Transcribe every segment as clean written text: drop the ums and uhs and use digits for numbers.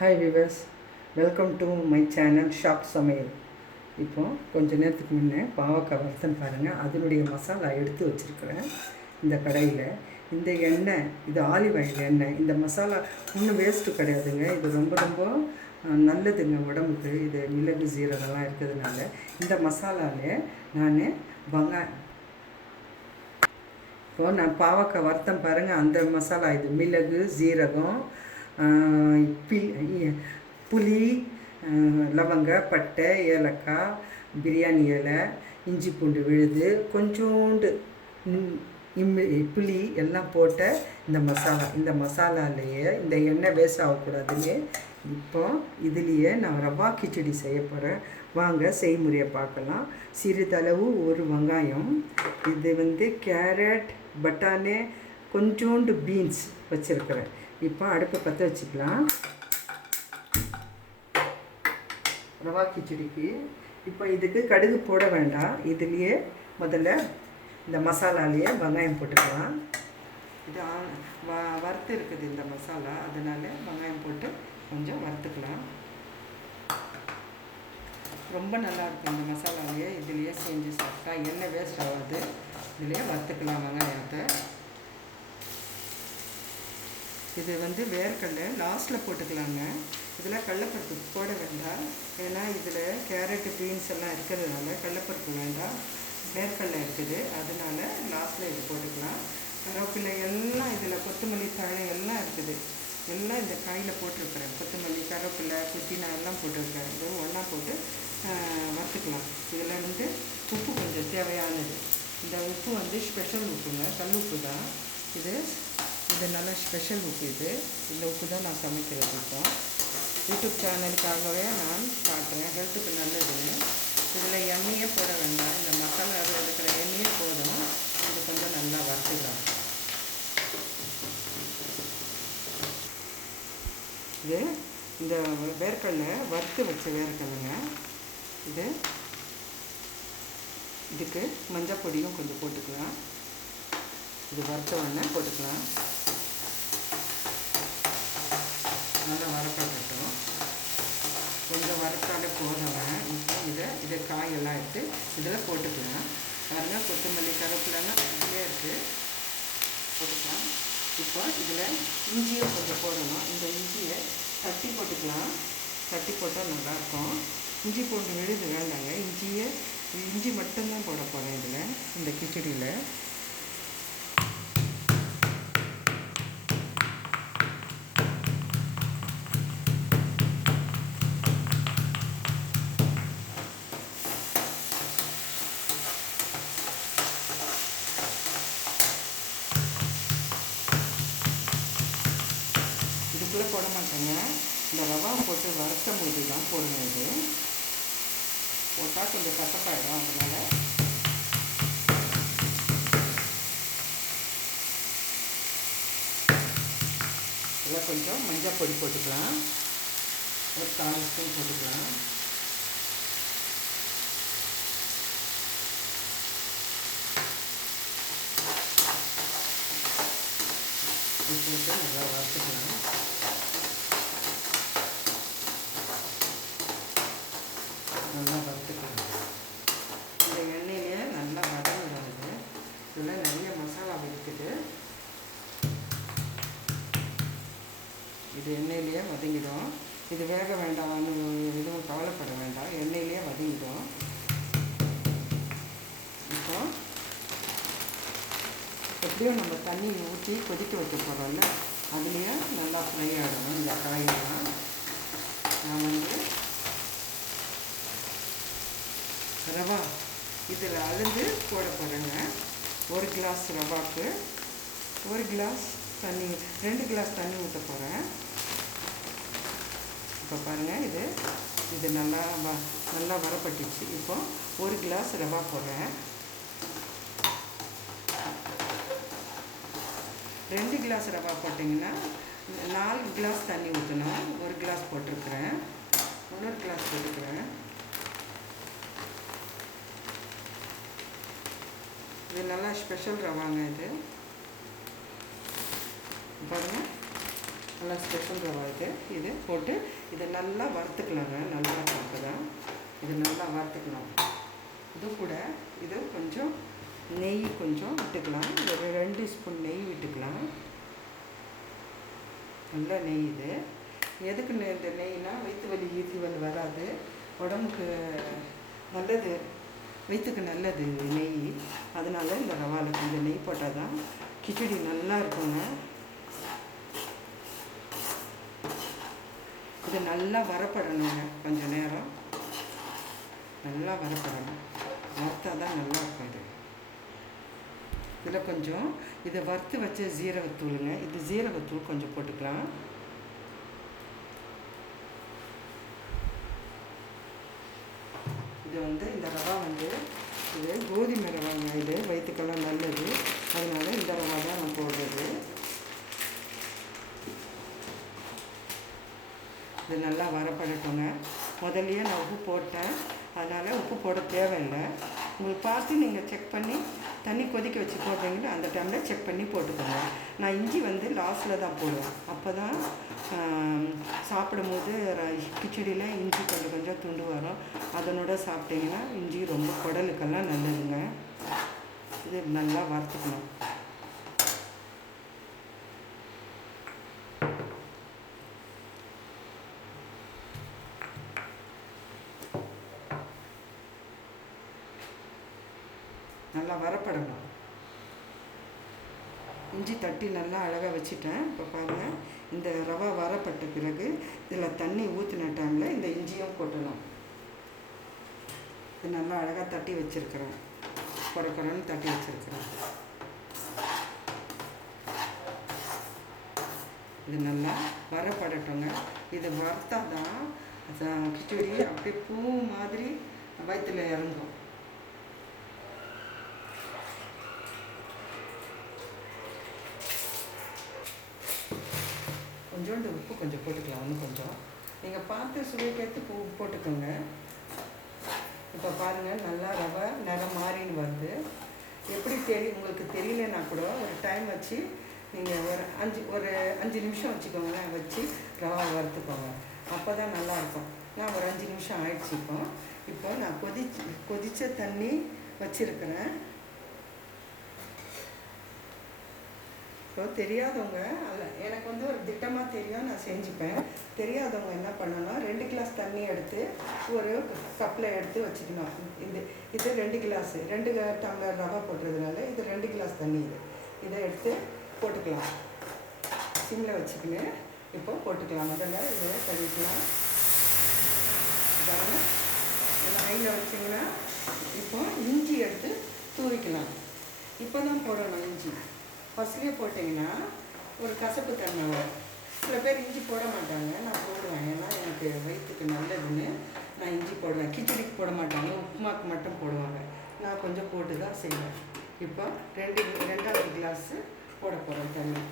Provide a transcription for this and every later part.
Hi viewers, welcome to my channel shop சமையல். இப்போது கொஞ்சம் நேரத்துக்கு முன்னே பாவக்காய் வறுத்தன்னு பாருங்கள். அதனுடைய மசாலா எடுத்து வச்சுருக்கிறேன். இந்த கடையில் இந்த எண்ணெய், இது ஆலிவ் ஆயில் எண்ணெய். இந்த மசாலா ஒன்றும் வேஸ்ட்டு கிடையாதுங்க. இது ரொம்ப ரொம்ப நல்லதுங்க உடம்புக்கு. இது மிளகு ஜீரகம்லாம் இருக்கிறதுனால இந்த மசாலாவிலே நான் இப்போது நான் பாவக்காய் வறுத்தம் பாருங்கள். அந்த மசாலா இது மிளகு ஜீரகம், புளி, லவங்க, பட்டை, ஏலக்காய், பிரியாணி இலை, இஞ்சி பூண்டு விழுது, கொஞ்சோண்டு புளி எல்லாம் போட்ட இந்த மசாலாலேயே இந்த எண்ணெய் வேஸ்ட் ஆகக்கூடாதுன்னு இப்போ இதுலேயே நான் ரவா கிச்சடி செய்ய போகிறேன். வாங்க செய்முறையை பார்க்கலாம். சிறிதளவு ஒரு வெங்காயம், இது கேரட், பட்டாணி, கொஞ்சோண்டு பீன்ஸ் வச்சுருக்கிறேன். இப்போ அடுப்பை பற்ற வச்சுக்கலாம் ரவா கிச்சடிக்கு. இப்போ இதுக்கு கடுகு போட வேண்டாம். இதுலேயே முதல்ல இந்த மசாலாலேயே வெங்காயம் போட்டுக்கலாம். இது வறுத்து இருக்குது இந்த மசாலா, அதனால் வெங்காயம் போட்டு கொஞ்சம் வறுத்துக்கலாம். ரொம்ப நல்லாயிருக்கும் இந்த மசாலாலேயே. இதுலேயே செஞ்சு சாப்பிட்டா எண்ணெய் வேஸ்ட் ஆகாது. இதுலேயே வறுத்துக்கலாம் வெங்காயத்தை. இது வேர்க்கடலை லாஸ்ட்டில் போட்டுக்கலாங்க. இதில் கடலைப்பருப்பு போட வேண்டாம். ஏன்னா இதில் கேரட்டு பீன்ஸ் எல்லாம் இருக்கிறதுனால கடலைப்பருப்பு வேண்டாம். வேர்க்கடலை இருக்குது, அதனால் லாஸ்ட்டில் இது போட்டுக்கலாம். கருவேப்பிலை எல்லாம் இதில், கொத்தமல்லி தழை எல்லாம் இருக்குது. எல்லாம் இந்த காயில் போட்டிருக்கிறேன். கொத்தமல்லி, கருவேப்பிலை, புதினா எல்லாம் போட்டிருக்கிறேன். இது ஒன்றா போட்டு வறுத்துக்கலாம். இதில் உப்பு கொஞ்சம் தேவையானது. இந்த உப்பு ஸ்பெஷல் உப்புங்க, கல் உப்பு தான் இது. இது நல்ல ஸ்பெஷல் உப்பு. இந்த உப்பு தான் நான் சமைக்கிறது. இப்போ யூடியூப் சேனலுக்காகவே நான் காட்டுறேன், ஹெல்த்துக்கு நல்லதுன்னு. இதில் எண்ணெயே போட வேண்டாம். இந்த மசாலாவில் இருக்கிற எண்ணெயே போதும். இது கொஞ்சம் நல்லா வறுத்துக்கலாம். இது இந்த வேர்க்கடலை வறுத்து வச்ச வேர்க்கடலைங்க. இதுக்கு மஞ்சள் பொடியும் கொஞ்சம் போட்டுக்கலாம். இது வறுத்த உடனே போட்டுக்கலாம். நல்லா வரப்படட்டும். கொஞ்சம் வரப்பாலே போதுங்க. இப்போ இதை காயெல்லாம் எடுத்து இதில் போட்டுக்கலாம். பாருங்கள், கொத்தமல்லி, கருவேப்பிலைலாம் இதிலே இருக்குது, போட்டுக்கலாம். இப்போ இதில் இஞ்சியை கொஞ்சம் போடணும். இந்த இஞ்சியை தட்டி போட்டுக்கலாம். தட்டி போட்டால் நல்லாயிருக்கும். இஞ்சி பூண்டு விழுது வேண்டாங்க. இஞ்சி மட்டும்தான் போட போகிறேன் இதில், இந்த கிச்சடியில். இதுக்குள்ளே போட மாட்டேங்க. இந்த ரவா போட்டு வறுக்கும் போது தான் போடணும். இது போட்டால் கொஞ்சம் கசப்பாயிடும். அதனால் இதில் கொஞ்சம் மஞ்சள் பொடி போட்டுக்கலாம். ஒரு 4 ஸ்பூன் போட்டுக்கலாம். போட்டு நல்லா வறுத்துக்கலாம். நல்லா வறுத்துக்கலாம். இந்த எண்ணெயிலே நல்லா வதங்கிடுது. இதில் நிறைய மசாலா இருக்குது. இது எண்ணெயிலேயே வதங்கிடும். இது வேக வேண்டாம்னு எதுவும் கவலைப்பட வேண்டாம். எண்ணெயிலே வதங்கிடும். இப்போ எப்படியும் நம்ம தண்ணி ஊற்றி கொதிக்க வைக்க போகிறோம்ல, அதுலேயே நல்லா ஃப்ரை ஆகிடும் இந்த காயெல்லாம். நான் ரவா இதில் அளந்து போட போகிறேங்க. 1 கிளாஸ் ரவாவுக்கு 1 கிளாஸ் தண்ணி, 2 கிளாஸ் தண்ணி ஊற்ற போகிறேன். இப்போ பாருங்கள், இது நல்லா வரப்பட்டுச்சு. இப்போ 1 கிளாஸ் ரவா போடுறேன். 2 கிளாஸ் ரவா போட்டிங்கன்னா 4 கிளாஸ் தண்ணி ஊற்றணும். 1 கிளாஸ் போட்டிருக்கிறேன், இன்னொரு கிளாஸ் போட்டுக்கிறேன். இது நல்லா ஸ்பெஷல் ரவாங்க. இது பாருங்கள், நல்லா ஸ்பெஷல் ரவா இது போட்டு இதை நல்லா வறுத்துக்கலாங்க. நல்லா அப்போ தான் இது நல்லா வறுத்துக்கலாம். இது கூட இது கொஞ்சம் நெய் கொஞ்சம் விட்டுக்கலாம். ஒரு 2 ஸ்பூன் நெய் விட்டுக்கலாம். நல்ல நெய் இது. எதுக்கு இந்த நெய்னா வயிற்று வலி ஈர்த்தி வலி வராது, உடம்புக்கு நல்லது, வயிற்றுக்கு நல்லது நெய். அதனால இந்த ரவாவில் கொஞ்சம் நெய் போட்டால் தான் கிச்சடி நல்லா இருக்குங்க. இது நல்லா வரப்படணுங்க. கொஞ்சம் நேரம் நல்லா வரப்படணும். வறுத்தா தான் நல்லா இருக்கும். இதில் கொஞ்சம் இதை வறுத்து வச்ச ஜீரகத்தூளுங்க. இது ஜீரகத்தூள் கொஞ்சம் போட்டுக்கலாம். இது இந்த ரவா இது கோதுமை ரவாங்க. இது வயிற்றுக்கெல்லாம் நல்லது. அதனால இந்த ரவா தான் நான் போடுறது. இது நல்லா வரப்படட்டுங்க. முதல்லையே நான் உப்பு போட்டேன், அதனால் உப்பு போட தேவையில்லை. உங்களுக்கு பார்த்து நீங்கள் செக் பண்ணி தண்ணி கொதிக்க வச்சு போடுறீங்கன்னா அந்த டைமில் செக் பண்ணி போட்டுக்கோங்க. நான் இஞ்சி லாஸ்ட்டில் தான் போடுவேன். அப்போ தான் சாப்பிடும்போது கிச்சடியில் இஞ்சி கொஞ்சம் கொஞ்சம் துண்டு வரும். அதனோட சாப்பிட்டிங்கன்னா இஞ்சி ரொம்ப குடலுக்கெல்லாம் நல்லதுங்க. இது நல்லா வறுத்துக்கணும். நல்லா வரப்படணும். இஞ்சி தட்டி நல்லா அழகாக வச்சுட்டேன். இப்போ பாருங்கள், இந்த ரவா வரப்பட்ட பிறகு இதில் தண்ணி ஊற்றின டைமில் இந்த இஞ்சியும் போட்டணும். இது நல்லா அழகாக தட்டி வச்சுருக்கிறேன். குறைன்னு தட்டி வச்சுருக்கிறேன். இது நல்லா வரப்படட்டுங்க. இது வறுத்தா தான் கிச்சடி அப்படியே பூ மாதிரி வயிற்றுல இறங்கும். கொஞ்சோண்டு உப்பு கொஞ்சம் போட்டுக்கலாம். இன்னும் கொஞ்சம் நீங்கள் பார்த்து சுவைக்கேற்று உப்பு போட்டுக்கோங்க. இப்போ பாருங்கள், நல்லா ரவை நிறம் மாறின்னு வருது. எப்படி உங்களுக்கு தெரியலன்னா கூட ஒரு டைம் வச்சு நீங்கள் ஒரு 5 நிமிஷம் வச்சுக்கோங்களேன். வச்சு ரவா வறுத்துக்கோங்க. அப்போ தான் நல்லாயிருக்கும். நான் ஒரு 5 நிமிஷம் ஆயிடுச்சு. இப்போ நான் கொதித்த தண்ணி வச்சுருக்கிறேன். இப்போ தெரியாதவங்க எனக்கு ஒரு திட்டமாக தெரியும், நான் செஞ்சுப்பேன். தெரியாதவங்க என்ன பண்ணணும், 2 கிளாஸ் தண்ணி எடுத்து ஒரு கப்பில் எடுத்து வச்சுக்கணும். இது 2 கிளாஸ், 2 டம்ளர் ரவா போட்டுறதுனால இது 2 கிளாஸ் தண்ணி. இதை எடுத்து போட்டுக்கலாம். சிம்மில் வச்சுக்கின்னு இப்போ போட்டுக்கலாம். முதல்ல இதை கழுவிக்கலாம். ஹையில் வச்சிங்கன்னா இப்போ இஞ்சி எடுத்து தூவிக்கலாம். இப்போ தான் போடணும் இஞ்சி. ஃபஸ்ட்லேயே போட்டிங்கன்னா ஒரு கசப்பு தன்மை வரும். சில பேர் இஞ்சி போட மாட்டாங்க, நான் போடுவேன். ஏன்னா எனக்கு வயிற்றுக்கு நல்லதுன்னு நான் இஞ்சி போடுவேன். கிச்சடிக்கு போட மாட்டாங்க, உப்புமாக்கு மட்டும் போடுவாங்க. நான் கொஞ்சம் போட்டு தான் செய்வேன். இப்போ 2 கிளாஸு போட போகிறேன் தண்ணி.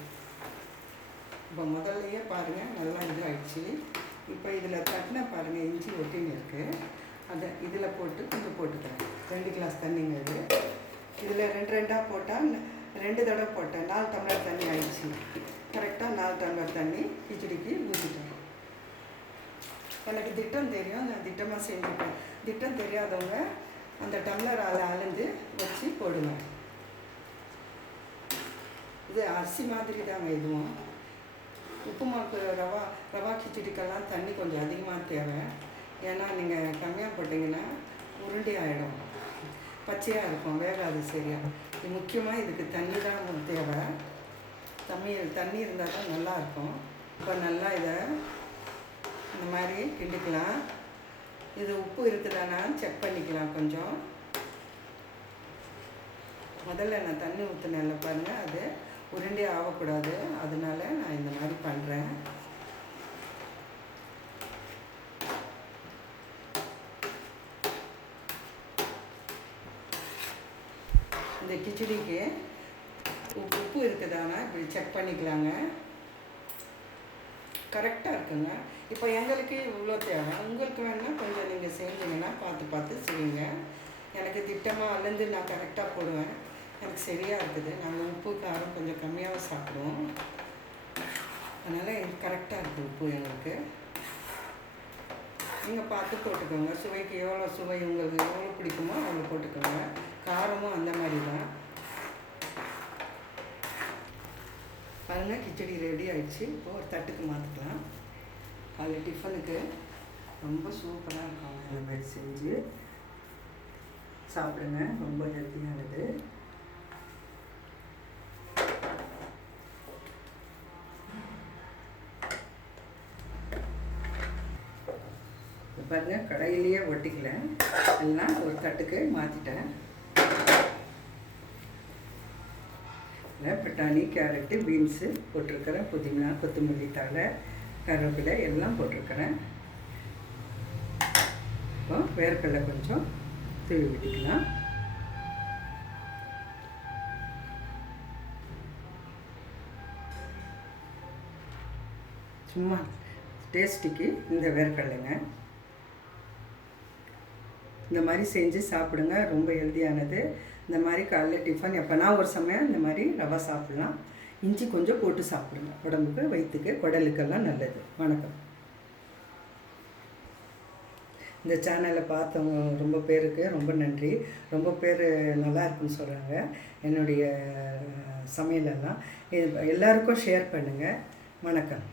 இப்போ முதல்லையே பாருங்கள், நல்லா ஆயிடுச்சு. இப்போ இதில் தட்டினா பாருங்கள், இஞ்சி ஒட்டின்னு இருக்குது. அதை இதில் போட்டு கொஞ்சம் போட்டுக்கிறேன். 2 கிளாஸ் தண்ணிங்க இது. இதில் 2 போட்டால் 2 தடவை போட்டேன். 4 டம்ளர் தண்ணி ஆயிடுச்சு. கரெக்டாக 4 டம்ளர் தண்ணி கிச்சடிக்கு ஊற்றிட்டேன். எனக்கு திட்டம் தெரியும், நான் திட்டமாக செஞ்சுப்பேன். திட்டம் தெரியாதவங்க அந்த டம்ளர் அளந்து வச்சு போடுவேன். இது அரிசி மாதிரி தாங்க. இதுவும் உப்புமாக்கு ரவா கிச்சடிக்கெல்லாம் தண்ணி கொஞ்சம் அதிகமாக தேவை. ஏன்னா நீங்கள் கம்மியாக போட்டிங்கன்னா உருண்டி ஆகிடும், பச்சையாக இருக்கும், வேகாது சரியாக. முக்கியமாக இதுக்கு தண்ணி தான் தேவை. தண்ணி இருந்தால் தான் நல்லாயிருக்கும். இப்போ நல்லா இதை இந்த மாதிரி கிண்டிக்கலாம். இது உப்பு இருக்குதானா செக் பண்ணிக்கலாம். கொஞ்சம் முதல்ல நான் தண்ணி ஊற்றினேன்ல பாருங்கள், அது உருண்டே ஆகக்கூடாது. அதனால நான் இந்த மாதிரி பண்ணுறேன். இந்த கிச்சடிக்கு உப்பு இருக்குதானா இப்படி செக் பண்ணிக்கலாங்க. கரெக்டாக இருக்குங்க. இப்போ எங்களுக்கு இவ்வளோ தேவை. உங்களுக்கு வேணால் கொஞ்சம் நீங்கள் செஞ்சீங்கன்னா பார்த்து செய்யுங்க. எனக்கு திட்டமாக அளந்து நான் கரெக்டாக போடுவேன். எனக்கு சரியாக இருக்குது. நாங்கள் உப்பு காரம் கொஞ்சம் கம்மியாக சாப்பிடுவோம். அதனால் இது கரெக்டாக இருக்குது உப்பு எங்களுக்கு. நீங்கள் பார்த்து போட்டுக்கோங்க, சுவைக்கு எவ்வளோ சுவை உங்களுக்கு எவ்வளோ பிடிக்குமோ அவ்வளோ போட்டுக்கோங்க. காரமும் அந்த மாதிரி தான். பாருங்கள், கிச்சடி ரெடி ஆகிடுச்சு. இப்போ ஒரு தட்டுக்கு மாற்றிக்கலாம். காலை டிஃபனுக்கு ரொம்ப சூப்பராக இருக்கும். அந்த மாதிரி செஞ்சு சாப்பிடுங்க, ரொம்ப ஹெல்த்தியானது. பாருங்கள், கடையிலேயே ஒட்டிக்கல, எல்லாம் ஒரு தட்டுக்கு மாற்றிட்டேன். இதில் பட்டாணி, கேரட்டு, பீன்ஸு போட்டிருக்கிறேன், புதினா, கொத்தமல்லி தழை, கருவேப்பிலை எல்லாம் போட்டிருக்கிறேன். இப்போ வேர்க்கடலை கொஞ்சம் தூவி விட்டுக்கலாம். சும்மா டேஸ்டிக்கு இந்த வேர்க்கடலைங்க. இந்த மாதிரி செஞ்சு சாப்பிடுங்க, ரொம்ப ஹெல்த்தியானது. இந்த மாதிரி காலையில் டிஃபன் எப்போனா ஒரு சமயம் இந்த மாதிரி ரவா சாப்பிட்லாம். இஞ்சி கொஞ்சம் போட்டு சாப்பிடுங்க, உடம்புக்கு, வயிற்றுக்கு, குடலுக்கெல்லாம் நல்லது. வணக்கம். இந்த சேனலை பார்த்தவங்க ரொம்ப பேருக்கு ரொம்ப நன்றி. ரொம்ப பேர் நல்லா இருக்குன்னு சொல்கிறாங்க என்னுடைய சமையலெல்லாம். எல்லாருக்கும் ஷேர் பண்ணுங்கள். வணக்கம்.